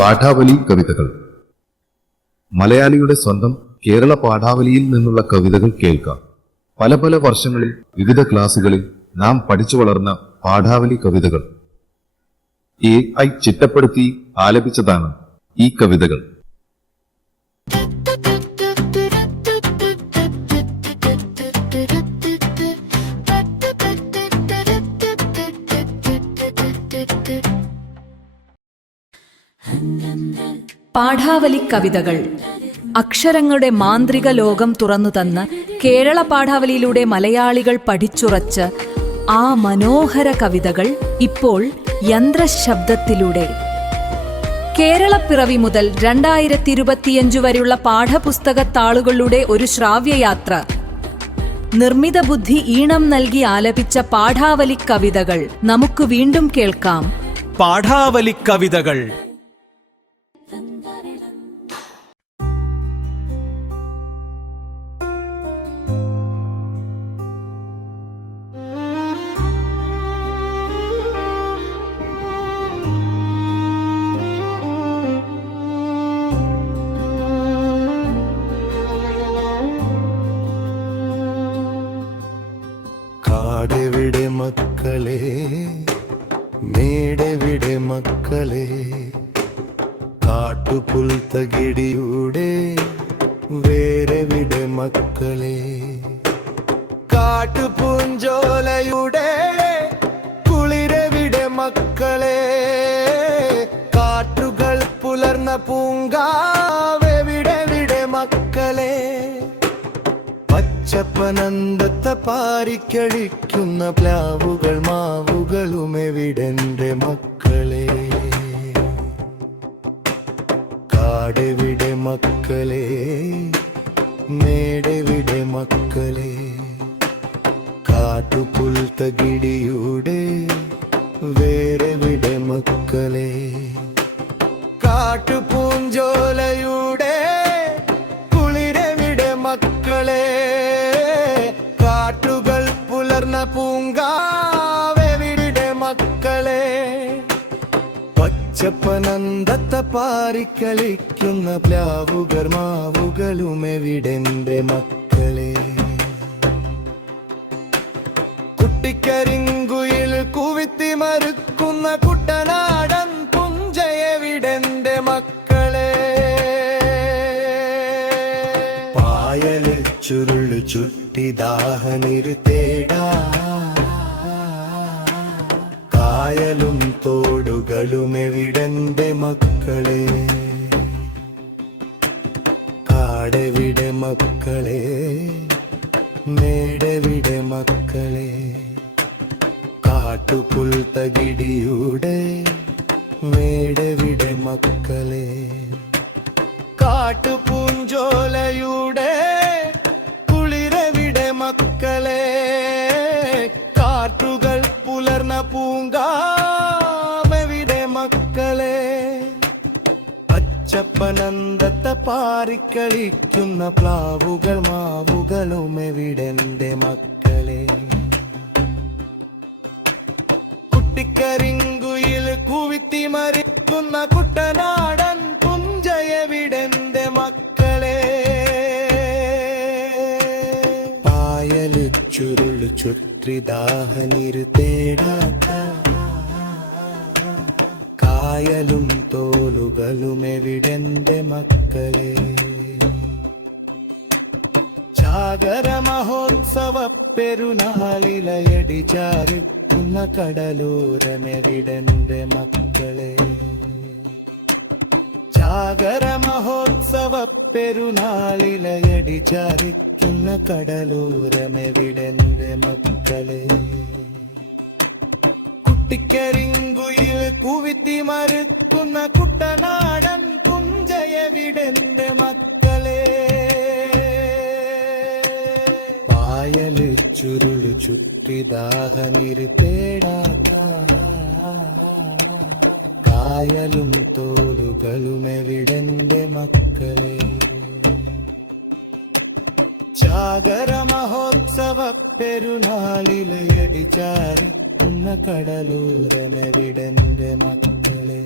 പാഠാവലി കവിതകൾ. മലയാളിയുടെ സ്വന്തം കേരള പാഠാവലിയിൽ നിന്നുള്ള കവിതകൾ കേൾക്കാം. പല പല വർഷങ്ങളിൽ വിവിധ ക്ലാസുകളിൽ നാം പഠിച്ചു വളർന്ന പാഠാവലി കവിതകൾ AI ചിട്ടപ്പെടുത്തി ആലപിച്ചതാണ് ഈ കവിതകൾ. പാഠാവലി കവിതകൾ അക്ഷരങ്ങളുടെ മാന്ത്രിക ലോകം തുറന്നുതന്ന് കേരള പാഠാവലിയിലൂടെ മലയാളികൾ പഠിച്ചുറച്ച് ആ മനോഹര കവിതകൾ ഇപ്പോൾ യന്ത്രശബ്ദത്തിലൂടെ. കേരളപ്പിറവി മുതൽ 2025 വരെയുള്ള പാഠപുസ്തകത്താളുകളുടെ ഒരു ശ്രാവ്യയാത്ര. നിർമ്മിത ബുദ്ധി ഈണം നൽകി ആലപിച്ച പാഠാവലി കവിതകൾ നമുക്ക് വീണ്ടും കേൾക്കാം. പാഠാവലി കവിതകൾ. കാടെവിടെ മക്കളെ, മേടെവിടെ മക്കളെ, കാട്ടുപുൽത്തകിടിയുടെ വേരെവിടെ മക്കളെ, കാട്ടുപൂഞ്ചോലയുടെ കുളിരെവിടെ മക്കളെ, കാറ്റുകൾ പുലർന്ന പൂങ്കാവെവിടെവിടെ മക്കളെ, പച്ചപ്പനന്തത്തെ പാരിക്കഴിക്കുന്ന പ്ലാവുകൾ മാവുകളും എവിടെന്റെ മക്കളെ, കാടെവിടെ മക്കളെ, മേടെവിടെ മക്കളെ, കാട്ടുപുൽത്തകിടിയുടെ വേരെവിടെ മക്കളെ, കാട്ടുപൂഞ്ചോലയുടെ കുളിരെവിടെ മക്കളെ, കാറ്റുകൾ പുലർന്ന പൂങ്കാവെവിടെ മക്കളെ, പച്ചപ്പനന്തത്തെ പാറിക്കളിക്കുന്ന പ്ലാവുകൾ മാവുകളും എവിടെന്റെ മക്കളെ, കുട്ടിക്കരിങ്കുയിൽ കുവിത്തി മറുക്കുന്ന കുട്ടനാടൻ പുഞ്ചയെവിടെന്റെ മക്കളെ, പായലിൽ ചുരുളു ചുറ്റി ദാഹനിരു തേടാ, കായലും തോടുകളും എവിടെന്റെ മക്കളെ, കാടെവിടെ മക്കളെ, മേടെവിടെ മക്കളെ, കാട്ടുപുൽത്തകിടിയുടെ മേടെവിടെ മക്കളെ, കാട്ടുപൂഞ്ചോലയുടെ കുളിരെവിടെ മക്കളെ, കാറ്റുകൾ പുലർന്ന പൂങ്കാവെവിടെ മക്കളെ, പച്ചപ്പനന്തത്തെ പാറിക്കളിക്കുന്ന പ്ലാവുകൾ മാവുകളും എവിടെന്റെ മക്കളെ, കുട്ടിക്കരിങ്കുയിൽ കുവിത്തി മറിക്കുന്ന കുട്ടനാടൻ പുഞ്ചയെവിടെന്റെ മക്കളെ, പായല് ചുരുളു ചുറ്റി ദാഹനിരു തേടാത്ത, കായലും തോലുകളും എവിടെന്റെ മക്കളെ, ജാഗര മഹോത്സവ പെരുന്നാളിലയടി ചാരിക്കുന്ന കടലോരമെവിടെന്റെ മക്കളെ, ജാഗര മഹോത്സവ പെരുന്നാളിലയടി ചാരിക്കുന്ന കടലോരമെവിടെന്റെ മക്കളെ, കുട്ടിക്കരിങ്കുയിൽ കുവിത്തി മറുക്കുന്ന കുട്ടനാടൻ പുഞ്ചയെവിടെന്റെ മക്കളെ, പായല് ചുരുളു ചുറ്റി ദാഹനിരു തേടാത്ത, കായലും തോലുകളും എവിടെന്റെ മക്കളെ, ജാഗര മഹോത്സവ പെരുന്നാളിലയടി ചാരിക്കുന്ന കടലോരമെവിടെന്റെ മക്കളെ.